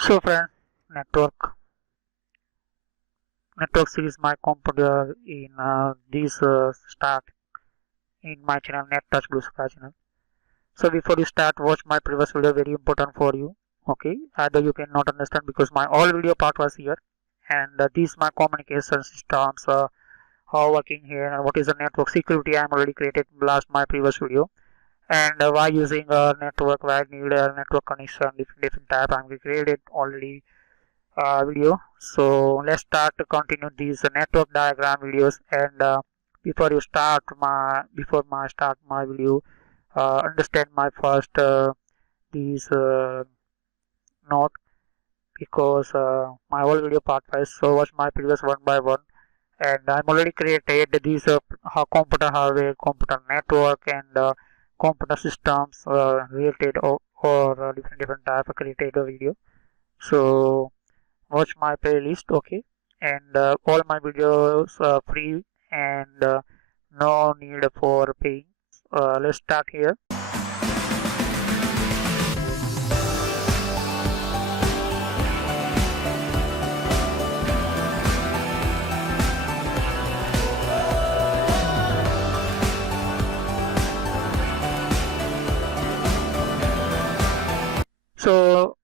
So friends, network networks is my computer in this start in my channel Net Touch Blue Sky channel. So before you start, watch my previous video, very important for you. Okay, either you cannot understand because my all video part was here, and this my communication systems, how working here, and what is the network security. I am already created last my previous video, and why using a network, why I need a network connection, different type. I am created already video. So let's start to continue these network diagram videos. And before you start my video, understand my first these note, because my whole video part 5. So watch my previous one by one. And I'm already created these computer hardware, computer network, and computer systems related, or different type of created video. So watch my playlist. Okay, and all my videos free, and no need for paying. Let's start here. So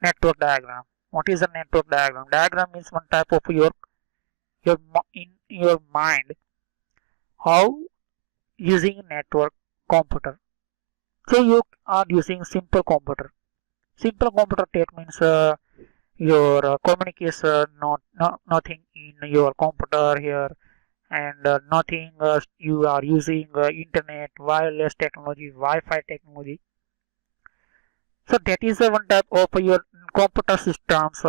network diagram, what is a network diagram? Diagram means one type of in your mind how using network computer. So you are using simple computer. Simple computer, that means your communication, not nothing in your computer here, and nothing you are using internet, wireless technology, Wi-Fi technology. So that is one type of your computer systems,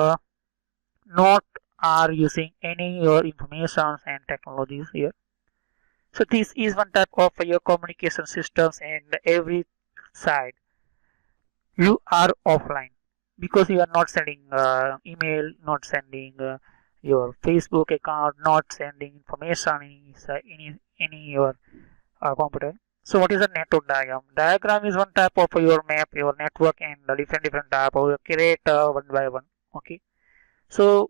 not are using any your information and technologies here. So this is one type of your communication systems, and every side you are offline, because you are not sending email, not sending your Facebook account, not sending information any your computer. So what is a network diagram? Diagram is one type of your map, your network, and the different type of create one by one. Okay. So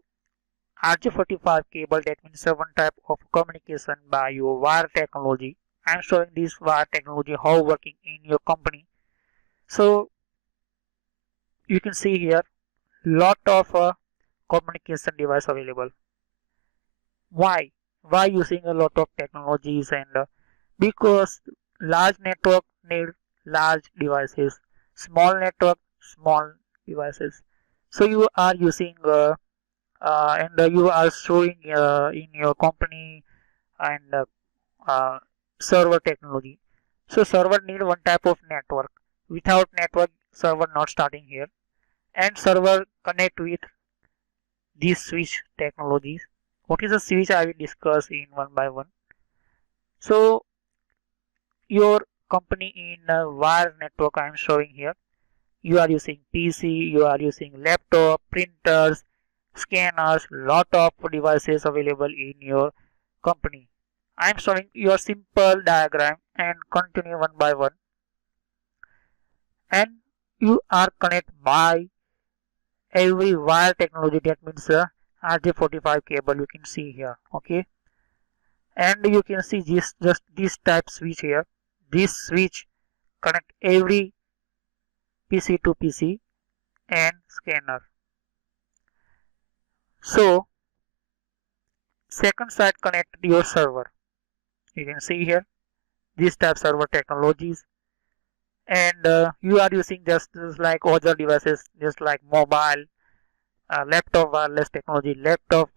RJ45 cable, that means one type of communication by your wire technology. I am showing this wire technology how working in your company. So you can see here lot of communication device available. Why? Why using a lot of technologies? And because large network need large devices, small network small devices. So you are using and you are showing in your company, and server technology. So server need one type of network. Without network, server not starting here. And server connect with these switch technologies. What is a switch? I will discuss in one by one. So your company in wire network I am showing here. You are using PC, you are using laptop, printers, scanners, lot of devices available in your company. I am showing your simple diagram and continue one by one. And you are connected by every wire technology, that means RJ45 cable you can see here. Okay, and you can see just this type switch here. This switch connect every PC to PC and scanner. So second side connect your server. You can see here this type server technologies, and you are using just like other devices, just like mobile, laptop wireless technology, laptop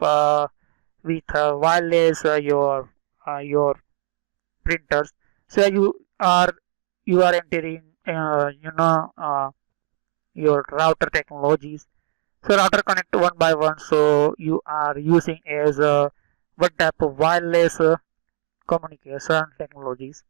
with wireless your printers. So you are entering your router technologies. So router connect one by one. So you are using as one type of wireless communication technologies.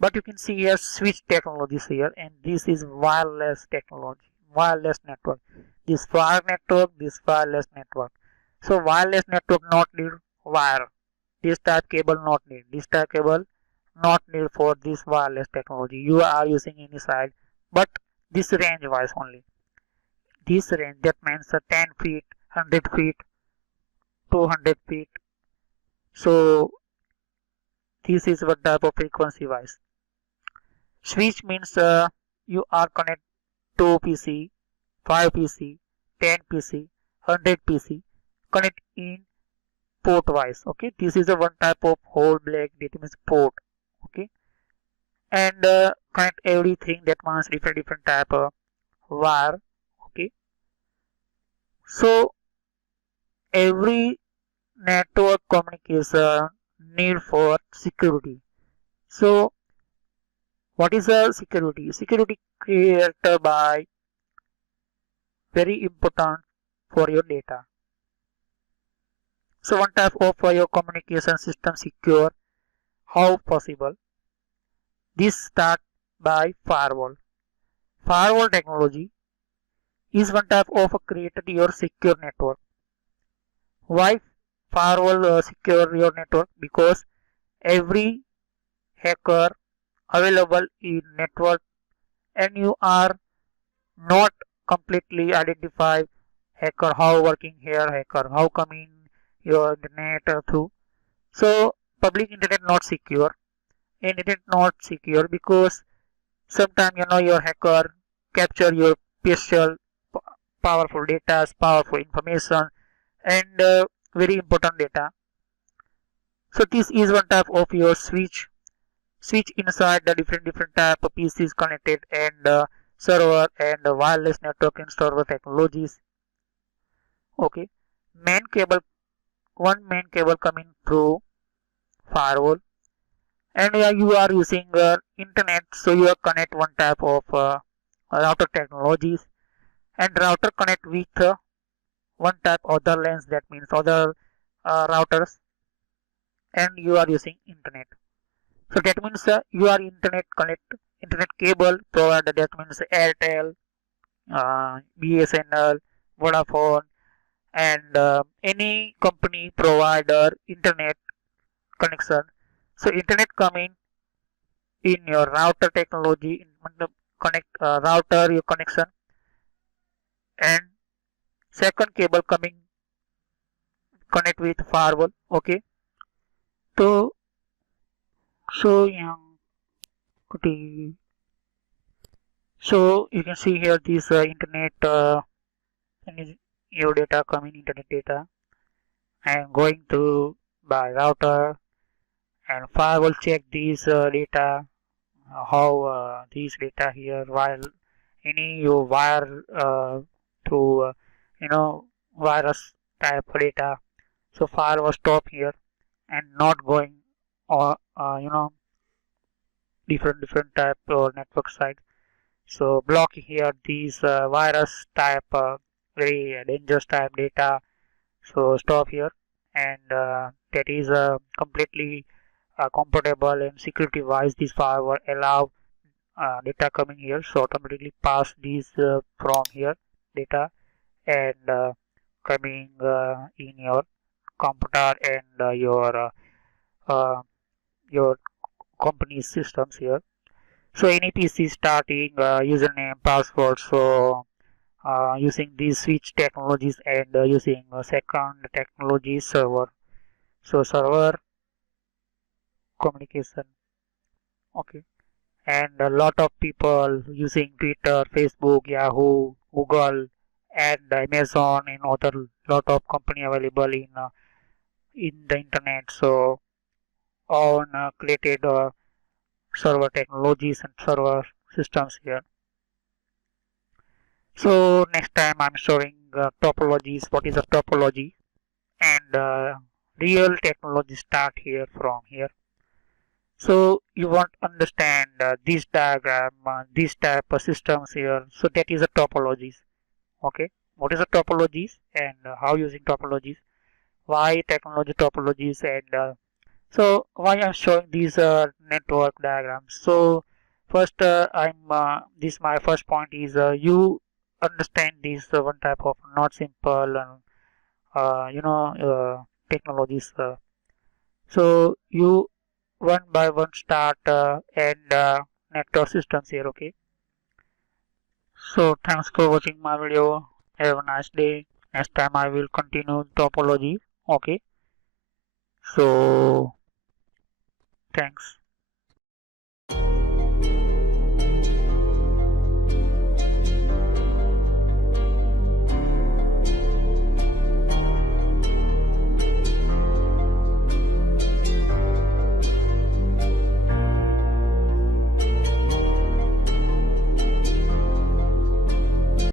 But you can see here switch technologies here, and this is wireless technology, wireless network. This wire network, this wireless network. So wireless network not need wire. This type cable not need. This type cable not need for this wireless technology. You are using any side, but this range wise only. This range, that means 10 feet, 100 feet, 200 feet. So this is what type of frequency wise. Switch means you are connect 2 PC, 5 PC, 10 PC, 100 PC, connect in port wise. Okay, this is a one type of whole black, that means port. Okay, and connect everything, that means different type of wire. Okay, so every network communication need for security. So what is a security? Security created by very important for your data. So one type of your communication system secure. How possible? This start by firewall. Firewall technology is one type of created your secure network. Why firewall secure your network? Because every hacker available in network, and you are not completely identify hacker how working here, hacker how coming your internet through. So public internet not secure, internet not secure because sometimes your hacker capture your special powerful data, powerful information, and very important data. So this is one type of your switch inside the different type of PCs connected, and server and wireless network and server technologies. Okay, main cable, one main cable coming through firewall, and you are using internet, so you are connect one type of router technologies, and router connect with one type other lanes, that means other routers, and you are using internet. So that means you are internet cable provider, that means Airtel, BSNL, Vodafone, and any company provider internet connection. So internet coming in your router technology, in the connect router your connection, and second cable coming connect with firewall. Okay, so yang so you can see here this internet and your data coming internet data. I am going to by router, and firewall check these data, how these data here, while any you wire through virus type data. So firewall stop here and not going or different type or network side. So block here these virus type very dangerous type data. So stop here, and that is completely compatible, and security wise this firewall allow data coming here, so automatically pass these from here data, and coming in your computer and your company systems here. So any PC starting username, password, so using these switch technologies, and using second technology server. So server communication. Okay, and a lot of people using Twitter, Facebook, Yahoo, Google, and Amazon, and other lot of company available in the internet. So on created server technologies and server systems here. So next time I'm showing topologies. What is a topology? And real technology start here from here. So you want to understand this diagram, this type of systems here. So that is a topologies. Okay, what is a topologies, and how using topologies? Why technology topologies, and so why I'm showing these network diagrams. So first, this my first point is you understand this one type of not simple and technologies. So you one by one start and network systems here. Okay, So thanks for watching my video. Have a nice day. Next time I will continue topology. Okay. So thanks.